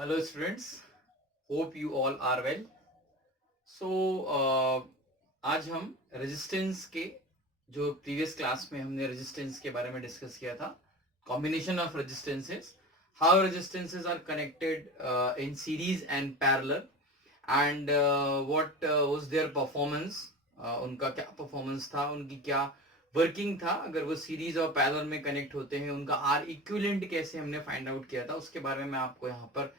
Hello students, hope you all are well. So आज हम resistance के जो प्रीवियस क्लास में हमने रेजिस्टेंस के बारे में डिस्कस किया था, combination of resistances, how resistances are connected in series and parallel and what was their performance, उनका क्या परफॉर्मेंस था, उनकी क्या वर्किंग था अगर वो सीरीज और पैरेलल में कनेक्ट होते हैं, उनका आर इक्विवेलेंट कैसे हमने फाइंड आउट किया था, उसके बारे में मैं आपको यहाँ पर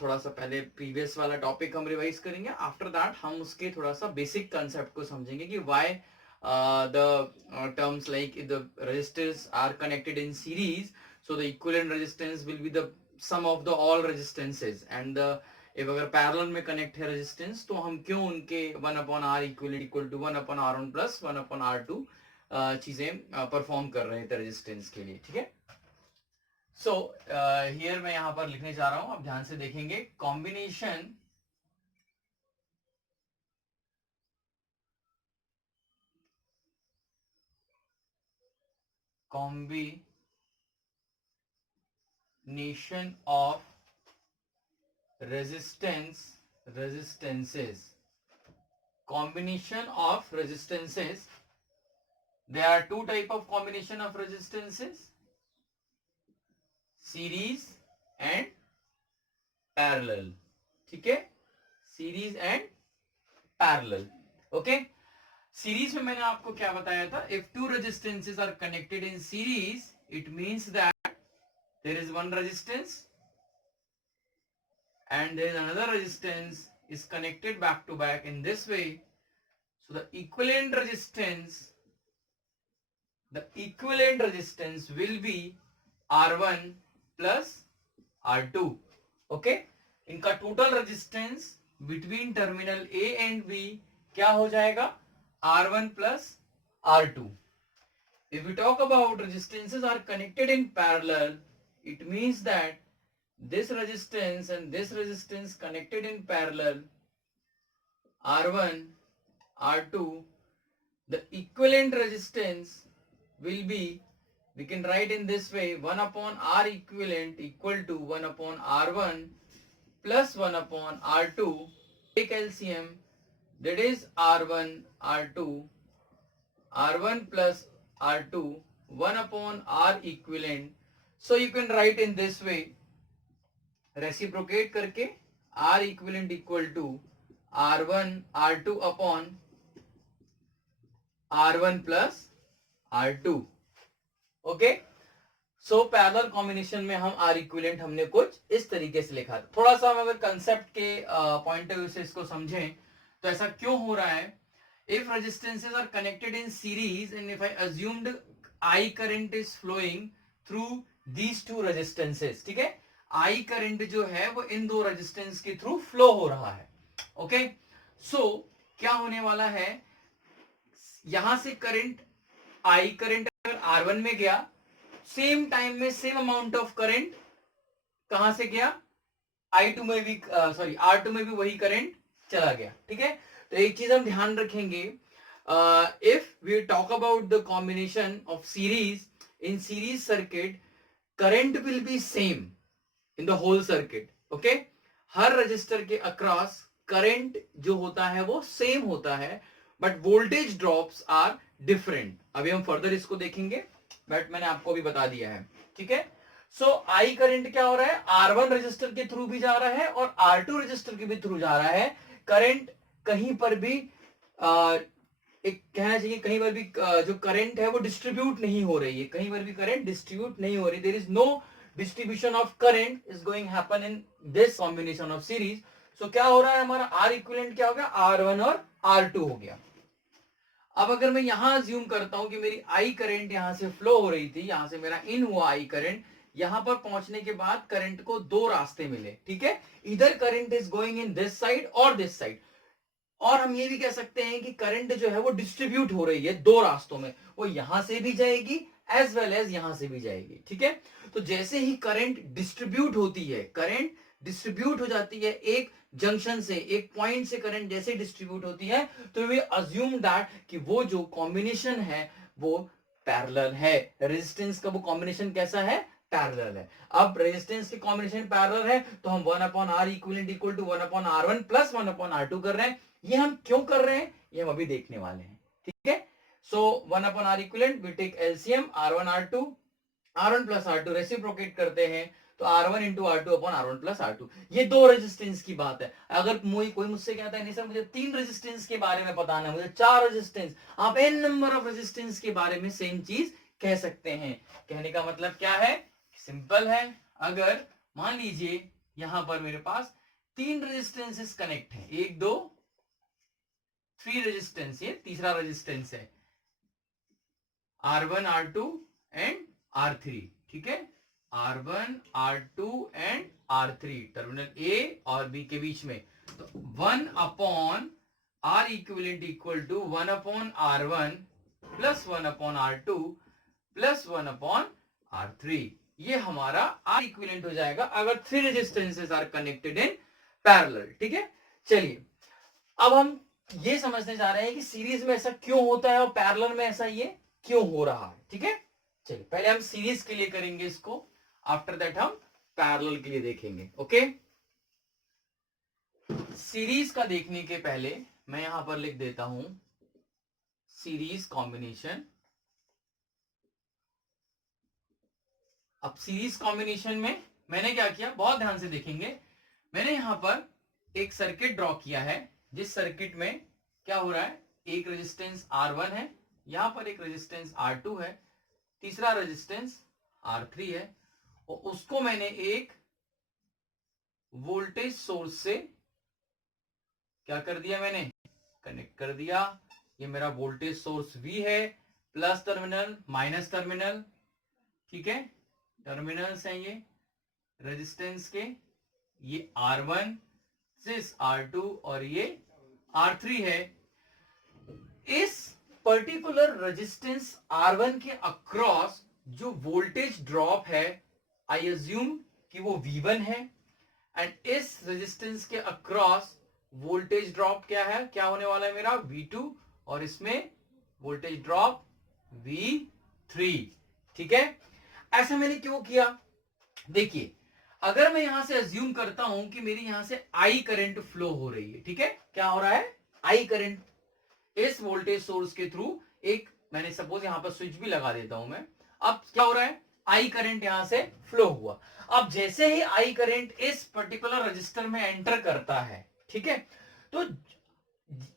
थोड़ा सा पहले प्रीवियस वाला टॉपिक हम रिवाइज करेंगे. आफ्टर दैट हम उसके थोड़ा सा बेसिक कंसेप्ट को समझेंगे कि why the terms like the resistors are connected in series, so the equivalent resistance will be the sum of the all resistances and the if अगर पैरेलल में कनेक्ट है रेजिस्टेंस तो हम क्यों उनके 1 upon r equal to 1 upon r one plus 1 upon r two चीजें perform कर रहे थे रेजिस्टेंस के लिए. ठीक है. सो हियर मैं यहां पर लिखने जा रहा हूं, आप ध्यान से देखेंगे. Combination of resistances. Combination of resistances. There are two type of combination of resistances: series and parallel. ठीक है, series and parallel. Okay, series में मैंने आपको क्या बताया था? If two resistances are connected in series, it means that there is one resistance and there is another resistance is connected back to back in this way. So the equivalent resistance will be R1 plus R2. Okay, इनका total resistance between terminal A and B क्या हो जाएगा? R1 plus R2. If we talk about resistances are connected in parallel, it means that this resistance and this resistance connected in parallel, R1, R2, the equivalent resistance will be, we can write in this way, 1 upon R equivalent equal to 1 upon R1 plus 1 upon R2. Take LCM, that is R1, R2, R1 plus R2, 1 upon R equivalent. So you can write in this way, reciprocate करके R equivalent equal to R1 R2 upon R1 plus R2. Okay, so parallel combination में हम R equivalent हमने कुछ इस तरीके से लिखा था. थोड़ा सा हम अगर कंसेप्ट के पॉइंट ऑफ व्यू से इसको समझें तो ऐसा क्यों हो रहा है? If resistances are connected in series and if I assumed I current is flowing through these two resistances, ठीक है, आई करंट जो है वो इन दो रेजिस्टेंस के थ्रू फ्लो हो रहा है. ओके, सो क्या होने वाला है? यहां से करंट आई करंट अगर R1 में गया, सेम टाइम में सेम अमाउंट ऑफ करंट कहां से गया? I2 में भी R2 में भी वही करंट चला गया. ठीक है, तो एक चीज हम ध्यान रखेंगे, if we talk about the combination of series, in series circuit current will be same in the whole circuit. Okay, हर रजिस्टर के अक्रॉस करंट जो होता है वो सेम होता है, but voltage drops are different. अभी हम फर्दर इसको देखेंगे, बट मैंने आपको भी बता दिया है. ठीक है, सो आई करंट क्या हो रहा है? R1 रजिस्टर के थ्रू भी जा रहा है और R2 रजिस्टर के भी थ्रू जा रहा है. करंट कहीं पर भी एक कहना चाहिए, कहीं पर भी जो करंट है वो डिस्ट्रीब्यूट नहीं हो रही है, कहीं पर भी करंट डिस्ट्रीब्यूट नहीं हो रही. There is no distribution of current is going happen in this combination of series. So क्या हो रहा है? हमारा R equivalent क्या हो गया? R1 और R2 हो गया. अब अगर मैं यहां अज्यूम करता हूं कि मेरी I करंट यहां से फ्लो हो रही थी, यहां से मेरा इन हुआ I करंट, यहां पर पहुंचने के बाद करंट को दो रास्ते मिले. ठीक है, इधर current is going in this side और दिस साइड, और हम ये भी कह सकते हैं कि करंट जो है वो डिस्ट्रीब्यूट हो रही है दो रास्तों में, वो यहां से भी जाएगी एज वेल एज यहां से भी जाएगी. ठीक है, तो जैसे ही करंट डिस्ट्रीब्यूट होती है, करंट डिस्ट्रीब्यूट हो जाती है एक जंक्शन से, एक पॉइंट से करंट जैसे डिस्ट्रीब्यूट होती है, तो वी अज्यूम दैट कि वो जो कॉम्बिनेशन है वो पैरेलल है. रेजिस्टेंस का वो कॉम्बिनेशन कैसा है? पैरेलल है। अब रेजिस्टेंस के कॉम्बिनेशन पैरेलल है तो हम 1/R equivalent equal to 1/R1 plus 1/R2 कर रहे हैं। ये हम क्यों कर रहे हैं ये हम अभी देखने वाले हैं, ठीक है। So 1/R equivalent we take LCM R1 R2, R1 plus R2 reciprocate करते हैं तो R1 into R2 upon R1 plus R2। ये दो रेजिस्टेंस की बात है। अगर कोई मुझसे कहता है नहीं सर मुझे 3 रेजिस्टेंस के बारे में बताना है, मुझे 4 रेजिस्टेंस, आप n नंबर ऑफ रेजिस्टेंस के बारे में सेम चीज कह सकते हैं। कहने का मतलब क्या है, सिंपल है। अगर मान लीजिए यहां पर मेरे पास 3 रेजिस्टेंसेस कनेक्ट है, 1 2 3 रेजिस्टेंस, ये तीसरा रेजिस्टेंस है R1 R2 एंड R3, ठीक है। R1 R2 and R3 terminal A और B के बीच में, तो 1 upon R equivalent equal to 1 upon R1 plus 1 upon R2 plus 1 upon R3। ये हमारा R इक्विवेलेंट हो जाएगा अगर 3 resistances are connected in parallel, ठीक है। चलिए अब हम ये समझने जा रहे हैं कि सीरीज में ऐसा क्यों होता है और पैरेलल में ऐसा ये क्यों हो रहा है, ठीक है। चलिए पहले हम सीरीज के लिए करेंगे इसको, आफ्टर दैट हम पैरेलल के लिए देखेंगे, ओके। सीरीज का देखने के पहले मैं यहां पर लिख देता हूं सीरीज कॉम्बिनेशन। अब सीरीज कॉम्बिनेशन में मैंने क्या किया, बहुत ध्यान से देखेंगे, मैंने यहां पर एक सर्किट ड्रॉ किया है जिस सर्किट में क्या हो रहा है, एक रेजिस्टेंस R1 है, यहां पर एक रेजिस्टेंस R2 है, तीसरा रेजिस्टेंस R3 है, और उसको मैंने एक वोल्टेज सोर्स से क्या कर दिया, मैंने कनेक्ट कर दिया। ये मेरा वोल्टेज सोर्स V है, प्लस टर्मिनल माइनस टर्मिनल, ठीक है, टर्मिनल्स हैं ये रेजिस्टेंस के, ये R1 सिस R2 और ये R3 है। इस पर्टिकुलर रेजिस्टेंस R1 के अक्रॉस जो वोल्टेज ड्रॉप है, आई अज्यूम कि वो V1 है, एंड इस रेजिस्टेंस के अक्रॉस वोल्टेज ड्रॉप क्या है, क्या होने वाला है मेरा V2, और इसमें वोल्टेज ड्रॉप V3, ठीक है। ऐसा मैंने क्यों किया, देखिए अगर मैं यहां से अज्यूम करता हूं कि मेरी यहां से I करंट फ्लो हो रही है, ठीक है, क्या हो रहा है, I करंट इस वोल्टेज सोर्स के थ्रू, एक मैंने सपोज यहां पर स्विच भी लगा देता हूं मैं, अब क्या हो रहा है, I करंट यहां से फ्लो हुआ। अब जैसे ही I करंट इस पर्टिकुलर रजिस्टर में एंटर करता है, ठीक है, तो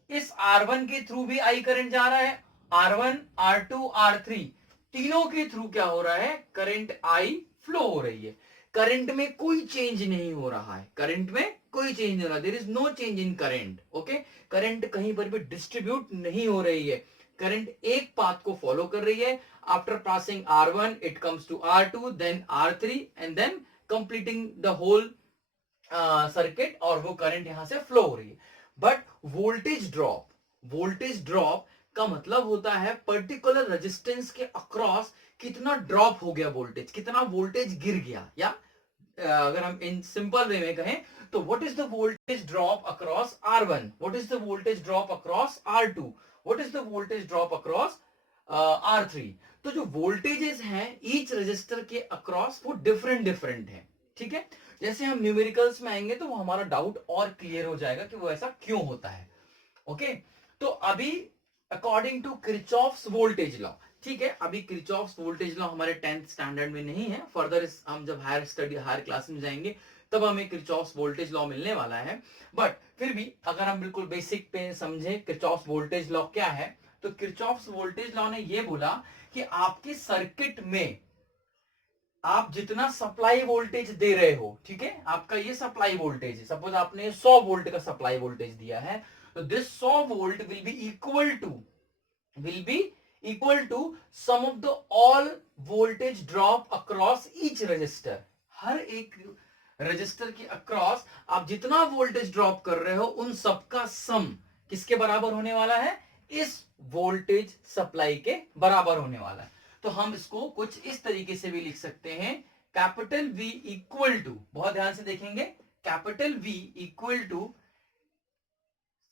इस R1 के थ्रू भी I करंट जा रहा है, R1 R2 R3 तीनों के थ्रू क्या हो रहा है, करंट I फ्लो हो रही है। करंट में कोई चेंज नहीं हो रहा है, करंट में कोई चेंज नहीं हो रहा, there is no change in current, okay. Current कहीं पर भी डिस्ट्रीब्यूट नहीं हो रही है, करंट एक पाथ को फॉलो कर रही है। After passing R1 it comes to R2 then R3 and then completing the whole circuit, और वो करंट यहां से फ्लो हो रही है। बट वोल्टेज ड्रॉप का मतलब होता है पर्टिकुलर रेजिस्टेंस के अक्रॉस कितना ड्रॉप हो गया वोल्टेज, कितना वोल्टेज गिर गया, या अगर हम इन सिंपल वे में कहें तो what is the voltage drop across R1, what is the voltage drop across R2, what is the voltage drop across R3। तो जो वोल्टेजेस हैं ईच रेजिस्टर के अक्रॉस वो डिफरेंट है, ठीक है। जैसे हम न्यूमेरिकल्स में आएंगे तो वो हमारा डाउट और क्लियर हो जाएगा कि वो ऐसा क्यों होता है, ओके। तो अभी according to Kirchhoff's voltage law, ठीक है, अभी किरचॉफ्स वोल्टेज लॉ हमारे 10th स्टैंडर्ड में नहीं है, फर्दर हम जब हायर क्लास में जाएंगे तब हमें किरचॉफ्स वोल्टेज लॉ मिलने वाला है। बट फिर भी अगर हम बिल्कुल बेसिक पे समझे किरचॉफ्स वोल्टेज लॉ क्या है, तो किरचॉफ्स वोल्टेज लॉ ने ये बोला कि आपके सर्किट में आप जितना सप्लाई वोल्टेज दे रहे हो, ठीक है, आपका ये सप्लाई वोल्टेज है, सपोज आपने 100 वोल्ट का सप्लाई वोल्टेज दिया है, तो this 100 volt will be equal to sum of the all voltage drop across each resistor. हर एक रजिस्टर के अक्रॉस आप जितना वोल्टेज ड्रॉप कर रहे हो उन सबका सम किसके बराबर होने वाला है, इस वोल्टेज सप्लाई के बराबर होने वाला है। तो हम इसको कुछ इस तरीके से भी लिख सकते हैं, कैपिटल V इक्वल टू, बहुत ध्यान से देखेंगे, capital V equal to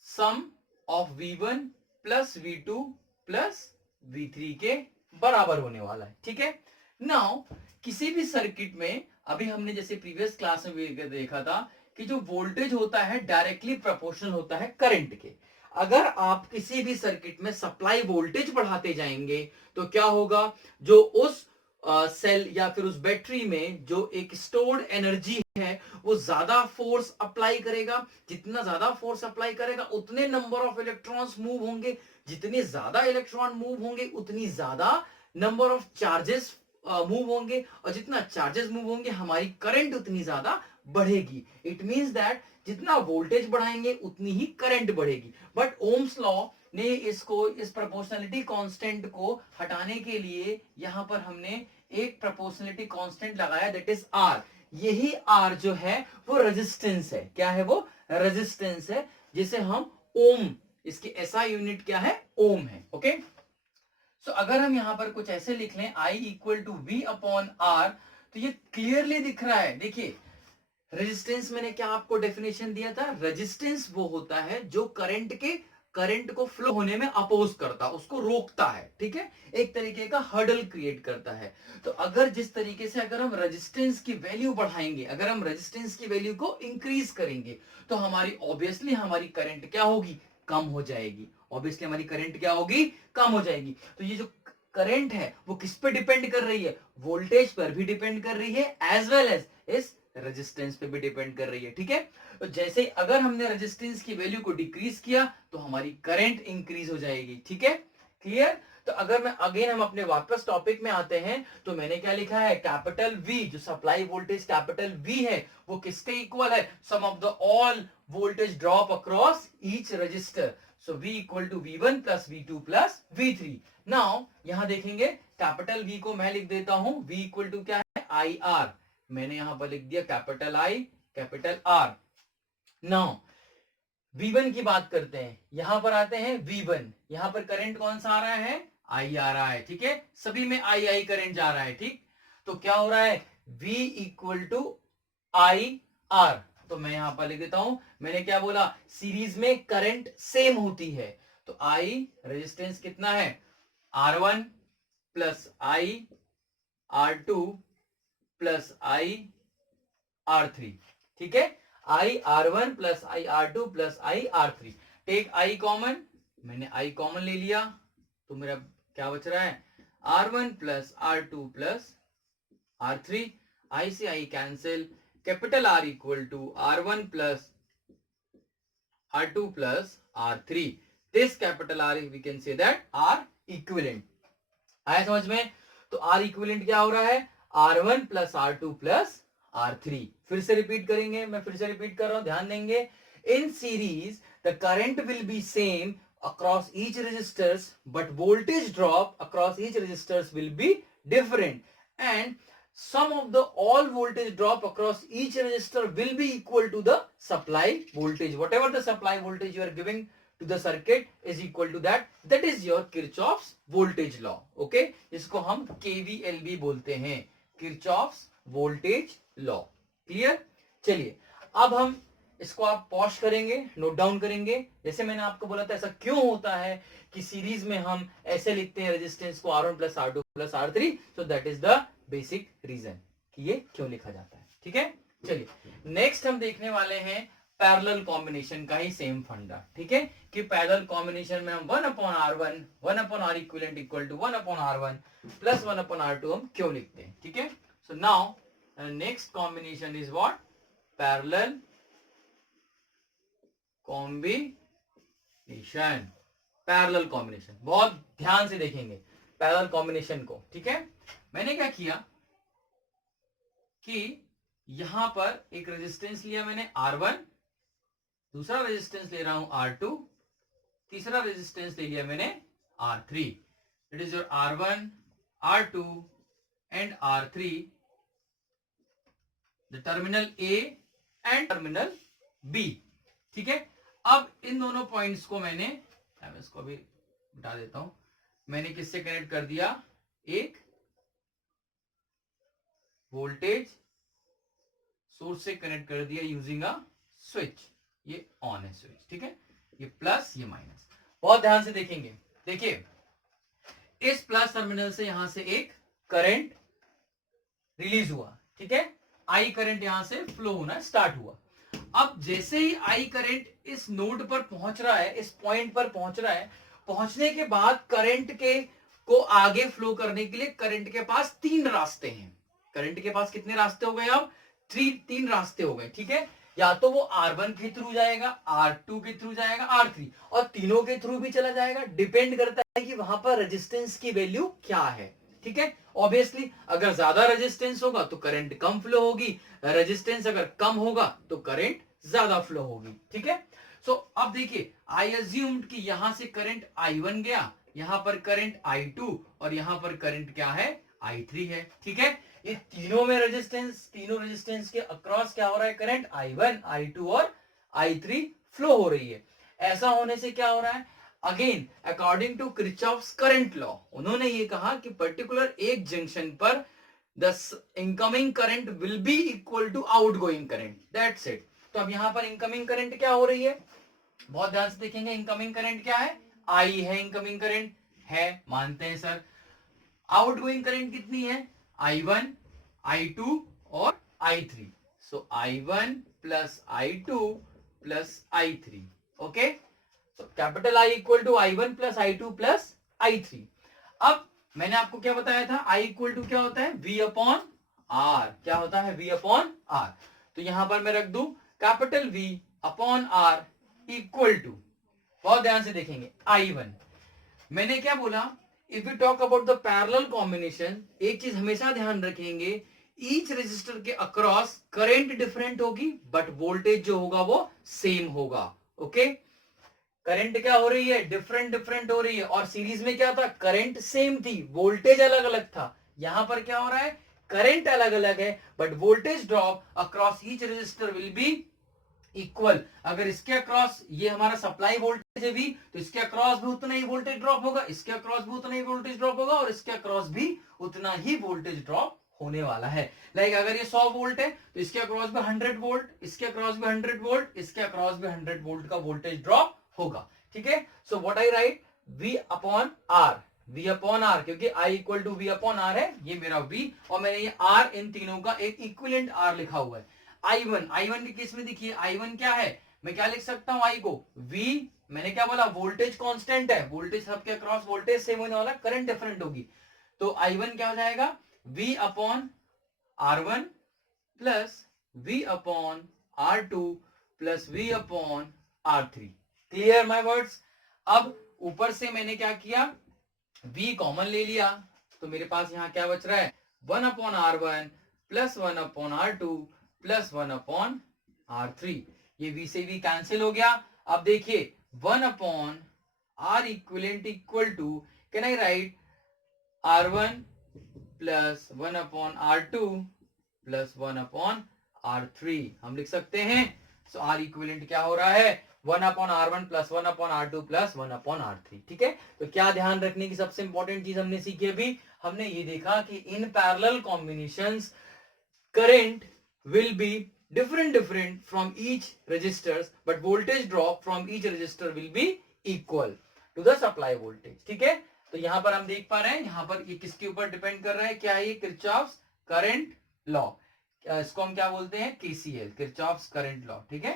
sum of V1 plus V2 plus V3 के बराबर होने वाला है, ठीक है। नाउ किसी भी सर्किट में अभी हमने जैसे प्रीवियस क्लास में भी देखा था कि जो वोल्टेज होता है डायरेक्टली प्रोपोर्शनल होता है करंट के। अगर आप किसी भी सर्किट में सप्लाई वोल्टेज बढ़ाते जाएंगे तो क्या होगा, जो उस सेल या फिर उस बैटरी में जो एक स्टोर्ड एनर्जी है वो ज्यादा फोर्स अप्लाई करेगा। जितना ज्यादा फोर्स अप्लाई करेगा उतने नंबर ऑफ इलेक्ट्रॉन्स मूव होंगे। जितने ज्यादा इलेक्ट्रॉन मूव होंगे उतनी ज्यादा नंबर ऑफ चार्जेस मूव होंगे, और जितना चार्जेस मूव होंगे हमारी करंट उतनी ज्यादा बढ़ेगी। इट मींस दैट जितना वोल्टेज बढ़ाएंगे उतनी ही करंट बढ़ेगी। बट ओम्स लॉ ने इसको, इस प्रोपोर्शनलिटी कांस्टेंट को हटाने के लिए यहां पर हमने एक प्रोपोर्शनलिटी कांस्टेंट लगाया, दैट इज आर। यही आर जो है वो रेजिस्टेंस है। क्या है वो? रेजिस्टेंस है, जिसे हम ओम, इसकी एसआई यूनिट क्या है? ओम है। ओके, सो अगर हम यहां पर कुछ ऐसे लिख लें I equal to v upon r, तो ये क्लियरली दिख रहा है। देखिए रेजिस्टेंस मैंने क्या आपको डेफिनेशन दिया था? रेजिस्टेंस वो होता है जो करंट को फ्लो होने में अपोज करता, उसको रोकता है। ठीक है, एक तरीके का हर्डल क्रिएट करता है। तो अगर जिस तरीके से अगर हम रेजिस्टेंस की वैल्यू बढ़ाएंगे, अगर हम रेजिस्टेंस की वैल्यू को इंक्रीज करेंगे, तो हमारी ऑब्वियसली हमारी करंट क्या होगी? कम हो जाएगी। ऑब्वियसली हमारी करंट क्या होगी? कम हो जाएगी। तो ये जो करंट है वो किस पे डिपेंड कर रही है? वोल्टेज पर भी डिपेंड कर रही है, एज वेल एज इस रेजिस्टेंस पे भी डिपेंड कर रही है। ठीक है, तो जैसे अगर हमने रेजिस्टेंस की वैल्यू को डिक्रीज किया तो हमारी करंट इंक्रीज हो जाएगी। ठीक है, क्लियर? तो अगर मैं अगेन हम अपने वापस टॉपिक में आते हैं, तो मैंने क्या लिखा है? कैपिटल वी, जो सप्लाई वोल्टेज कैपिटल वी है, वो किसके इक्वल है? Sum of the all voltage drop across each resistor. So V equal to V1 plus V2 plus V3। Now यहां देखेंगे कैपिटल V को मैं लिख देता हूं V इक्वल टू क्या है? IR। मैंने यहां पर लिख दिया capital I capital R। Now V1 की बात करते हैं, यहां पर आते हैं V1। यहां पर करंट कौन सा आ रहा है? I आ रहा है। ठीक है, सभी में I करंट जा रहा है। ठीक, तो क्या हो रहा है? V equal to IR। तो मैं यहां पर लिख देता हूं, मैंने क्या बोला? सीरीज में करंट सेम होती है। तो I रेजिस्टेंस कितना है? R1 plus I R2 plus I R3। ठीक है, I R1 plus I R2 plus I R3। Take I common, मैंने I कॉमन ले लिया, तो मेरा क्या बच रहा है? R1 plus R2 plus R3। I से I cancel, capital R equal to R1 plus R2 plus R3। This capital R we can say that R equivalent. आया समझ में? तो R इक्विवेलेंट क्या हो रहा है? R1 plus R2 plus R3। फिर से रिपीट करेंगे, मैं फिर से रिपीट कर रहा हूं, ध्यान देंगे। In series the current will be same across each resistors, but voltage drop across each resistors will be different, and sum of the all voltage drop across each resistor will be equal to the supply voltage. Whatever the supply voltage you are giving to the circuit is equal to that. That is your Kirchhoff's voltage law. Okay, इसको हम KVLB बोलते हैं, Kirchhoff's voltage law. Clear? चलिए अब हम इसको आप pause करेंगे, नोट डाउन करेंगे। जैसे मैंने आपको बोला था, ऐसा क्यों होता है कि सीरीज में हम ऐसे लिखते हैं रेजिस्टेंस को R1 plus R2 plus R3। So that is the basic reason कि ये क्यों लिखा जाता है। ठीक है, चलिए नेक्स्ट हम देखने वाले हैं पैरेलल कॉम्बिनेशन का ही सेम फंडा। ठीक है, कि पैरेलल कॉम्बिनेशन में हम 1 upon R1 1 upon R equivalent equal to 1 upon R1 plus 1 upon R2 हम क्यों लिखते हैं। ठीक है, so now next combination is what? Parallel combination. Parallel combination बहुत ध्यान से देखेंगे पैरेलल कॉम्बिनेशन को। ठीक है, मैंने क्या किया कि यहां पर एक रेजिस्टेंस लिया मैंने R1, दूसरा रेजिस्टेंस ले रहा हूं R2, तीसरा रेजिस्टेंस ले लिया मैंने R3। It is your R1 R2 and R3, the terminal A and terminal B। ठीक है, अब इन दोनों पॉइंट्स को मैंने इसको भी मिटा देता हूं, मैंने किससे कनेक्ट कर दिया? एक वोल्टेज सोर्स से कनेक्ट कर दिया यूजिंग अ स्विच। ये ऑन है स्विच। ठीक है, ये प्लस ये माइनस। बहुत ध्यान से देखेंगे। देखिए इस प्लस टर्मिनल से यहां से एक करंट रिलीज हुआ, ठीक है, आई करंट यहां से फ्लो होना स्टार्ट हुआ। अब जैसे ही आई करंट इस नोड पर पहुंच रहा है, इस पॉइंट पर पहुंच रहा है, पहुंचने के बाद करंट के को आगे फ्लो करने के लिए करंट के पास तीन रास्ते हैं। करंट के पास कितने रास्ते हो गए अब? तीन रास्ते हो गए, ठीक है। या तो वो R1 के थ्रू जाएगा, R2 के थ्रू जाएगा, R3, और तीनों के थ्रू भी चला जाएगा, डिपेंड करता है कि वहां पर रेजिस्टेंस की वैल्यू क्या है, ठीक है। ऑब्वियसली अगर ज्यादा रेजिस्टेंस होगा तो करंट कम फ्लो होगी, रेजिस्टेंस अगर कम होगा तो करंट ज्यादा फ्लो होगी, ठीक है। सो अब देखिए, आई अज्यूम्ड कि यहां से करंट I1 गया, यहां पर करंट I2 और यहां पर करंट क्या है? I3 है, ठीक है। ये तीनों में रेजिस्टेंस, तीनों रेजिस्टेंस के अक्रॉस क्या हो रहा है? करंट I1, I2 और I3 फ्लो हो रही है। ऐसा होने से क्या हो रहा है? Again according to Kirchhoff's current law, उन्होंने ये कहा कि पर्टिकुलर एक जंक्शन पर the incoming current will be equal to outgoing current, that's it. तो अब यहां पर इनकमिंग करंट क्या हो रही है? बहुत ध्यान से देखेंगे, इनकमिंग करंट क्या है? आई है, इनकमिंग करंट है, मानते हैं सर। आउटगोइंग करंट कितनी है? I1, I2 और I3। So I1 plus I2 plus I3, okay. So capital I equal to I1 plus I2 plus I3। अब मैंने आपको क्या बताया था? I इक्वल टू क्या होता है? V upon R। क्या होता है? V upon R। तो यहां पर मैं रख दूं capital V upon R equal to, बहुत ध्यान से देखेंगे, I1। मैंने क्या बोला? If you talk about the parallel combination, एक चीज हमेशा ध्यान रखेंगे, ईच रेजिस्टर के अक्रॉस करंट डिफरेंट होगी बट वोल्टेज जो होगा वो सेम होगा, ओके। करंट क्या हो रही है? डिफरेंट डिफरेंट हो रही है, और सीरीज में क्या था? करंट सेम थी, वोल्टेज अलग अलग था। यहां पर क्या हो रहा है? करंट अलग अलग है but voltage drop across each resistor will be equal. अगर इसके अक्रॉस ये हमारा सप्लाई वोल्टेज है भी, तो इसके अक्रॉस भी उतना ही वोल्टेज ड्रॉप होगा, इसके अक्रॉस भी उतना ही वोल्टेज ड्रॉप होगा, और इसके अक्रॉस भी उतना ही वोल्टेज ड्रॉप होने वाला है। लाइक अगर ये 100 वोल्ट है तो इसके अक्रॉस भी 100 वोल्ट, इसके अक्रॉस भी 100 वोल्ट, इसके अक्रॉस भी 100 वोल्ट का वोल्टेज ड्रॉप होगा, ठीक है। So what I write? V upon R, V upon R, क्योंकि I equal to V upon R है, ये मेरा V, और मैंने ये R इन तीनों का एक इक्विवेलेंट R लिखा हुआ है। I1 के केस में देखिए, I1 क्या है? मैं क्या लिख सकता हूं? I को V, मैंने क्या बोला? वोल्टेज कांस्टेंट है, वोल्टेज सबके अक्रॉस वोल्टेज सेम होने वाला, करंट डिफरेंट होगी। तो I1 क्या हो जाएगा? V upon R1 plus V upon R2 plus V upon R3। Clear my words? अब ऊपर से मैंने क्या किया? V कॉमन ले लिया, तो मेरे पास यहां क्या बच रहा है? 1 upon R1 plus 1 upon R2 plus 1 upon R3। ये V से V कैंसिल हो गया। अब देखिए 1 upon R equivalent equal to, can I write R1 plus 1 upon R2 plus 1 upon R3, हम लिख सकते हैं। सो R इक्विवेलेंट क्या हो रहा है? 1 upon R1 plus 1 upon R2 plus 1 upon R3, ठीक है। तो क्या ध्यान रखने की सबसे इंपॉर्टेंट चीज हमने सीखी अभी? हमने ये देखा कि in parallel combinations current will be different from each resistors, but voltage drop from each resistor will be equal to the supply voltage, ठीक है। तो यहां पर हम देख पा रहे हैं, यहां पर ये किसके ऊपर डिपेंड कर रहा है? क्या है ये? Kirchhoff's current law. इसको हम क्या बोलते हैं? KCL, किरचॉफ्स करंट लॉ, ठीक है।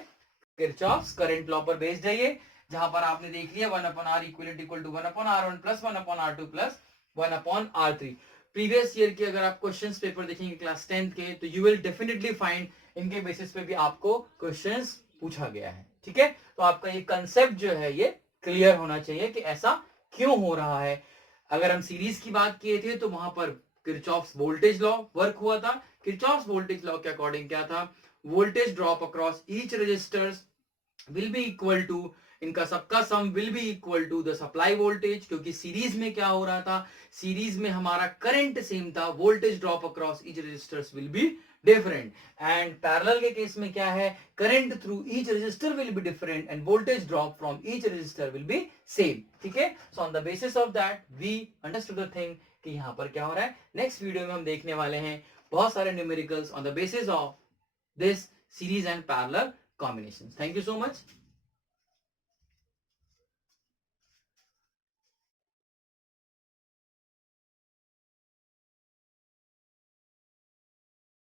किरचॉफ्स करंट लॉ पर बेस्ड है ये, जहां पर आपने देख लिया 1 upon R equal to 1 upon R1 plus 1 upon R2 plus 1 upon R3। Previous year के अगर आप क्वेश्चंस पेपर देखेंगे क्लास 10th के, तो यू विल डेफिनेटली फाइंड इनके बेसिस पे भी आपको क्वेश्चंस पूछा गया है, ठीक है। तो आपका ये कंसेप्ट जो है ये क्लियर होना चाहिए कि ऐसा क्यों हो रहा है। अगर हम सीरीज की बात किए थे तो वहां पर किरचॉफ्स वोल्टेज लॉ वर्क हुआ था। किरचॉफ्स वोल्टेज लॉ के अकॉर्डिंग क्या था? Voltage drop across each resistors will be equal to, इनका सबका sum will be equal to the supply voltage, क्योंकि सीरीज में क्या हो रहा था? सीरीज में हमारा करंट सेम था, voltage drop across each resistors will be different. And parallel के केस में क्या है? Current through each resistor will be different and voltage drop from each resistor will be same, ठीक है। So on the basis of that we understood the thing कि यहां पर क्या हो रहा है। नेक्स्ट वीडियो में हम देखने वाले हैं बहुत सारे numericals on the basis of this series and parallel combinations. Thank you so much.